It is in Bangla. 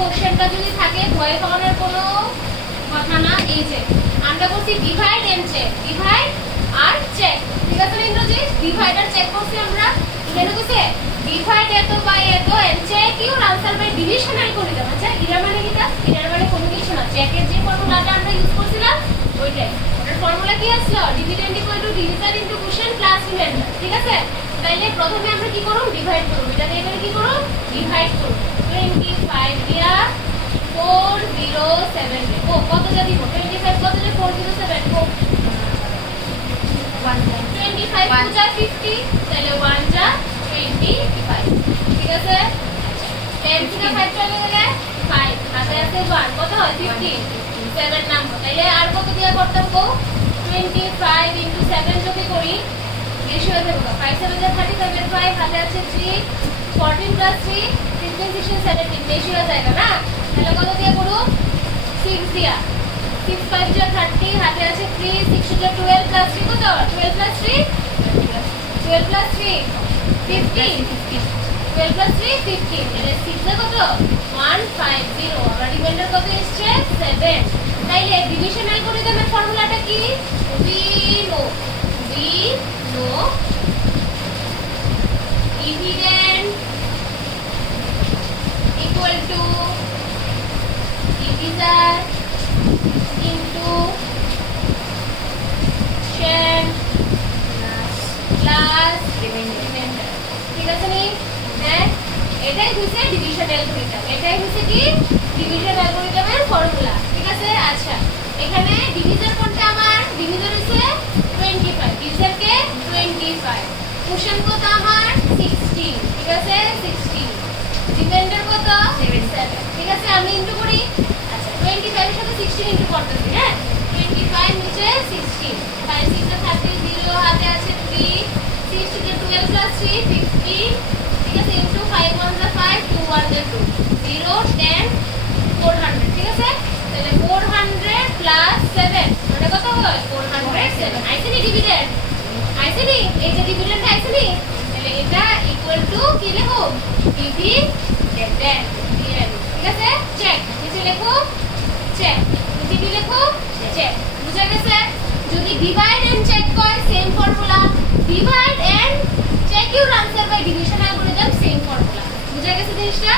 কোশ্চেনটা যদি থাকে ভয় পাওয়ার কোনো কথা না। এই যে আমরা করছি ডিভাইড এন্ড চেক, ডিভাইড আর চেক, ঠিক আছে না ইন্দ্রজিৎ? ডিভাইড আর চেক করছি আমরা, এখানে কইছে ডিভাইড এত বাই এত and check your answer by division আই করে দেব। আচ্ছা এর মানে কিটা? এর মানে কোনো কিছু না, চেকের যে ফর্মুলাটা আমরা ইউজ করছিলাম ওইটাই। ওটার ফর্মুলা কি আসলো? Dividend equal to divisor into quotient plus remainder, ঠিক আছে? তাইলে প্রথমে আমরা কি করব? ডিভাইড করব। এটা দিয়ে এবারে কি করব? ডিভাইড করব। 25 দিয়া 407 ও কত যা দিব? 25 কত যা 407 ও 1 25 2 যা 50 তাহলে 1 যা 25, ঠিক আছে? 10 থেকে 5 চলে গেলে 5 হাতে আছে 1 কত হয়? 50 7 নাম্বার। তাইলে আর কত দিয়া করতাম গো? 25 ইনটু 7 যদি করি বেশি হয়ে যাবে। 5 7 যা 37 5 হাতে আছে 3 14 প্লাস 3 15 16 17 বেশি হয়ে যায় না? তাহলে কত দিয়া করব? 6 দিয়া 6 5 যা 30 হাতে আছে 3 6 যা 12 প্লাস 3 কত? 12 প্লাস 3 12 প্লাস 3 15 12 প্লাস 3 15 তাহলে 6 এ কত? 150 আর রিমাইন্ডার কত এসছে? 7। তাইলে ডিভিশন আই করে দেব। ফর্মুলাটা কি? we know dividend equal to divisor into quotient plus remainder, ঠিক আছে নি? হ্যাঁ এটাই হইছে ডিভিশন অ্যালগরিদম, এটাই হইছে কি ডিভিশন অ্যালগরিদমের ফর্মুলা, ঠিক আছে? আচ্ছা এখানে ডিভিজর কোনটা? আমার ডিভিজর হইছে 25, ডিভিজর কে 25, কোশ্চেন কত? আমার 16, ঠিক আছে? 16 রিমাইন্ডার কত? 7, ঠিক আছে? আমি ইনটু করি। আচ্ছা 25 এর সাথে 16 ইনটু করতেছি, হ্যাঁ 25 নিচে 16 5 6 এ 30 0 হাতে আছে 3 6 টু 12 প্লাস 3 15, ঠিক আছে? ইনটু 5 1 যা 5 2 1 যা 2 0 10 400, ঠিক আছে? তাহলে 400 প্লাস 7 মানে কত হয়? 407 আইসিনি ডিভিডেন্ড, আইসিনি এই যে ডিভিডেন্ড আইসিনি। তাহলে এটা ইকুয়াল টু কি লেখো? ডিভিডেন্ড, ঠিক আছে? চেক নিচে লেখো চেক, নিচে কি লেখো? চেক। বুঝা গেছে? যদি ডিভাইড এন্ড চেক কয় same formula, divide and check your answer by division algorithm same formula. বুঝা গেছে জিনিসটা?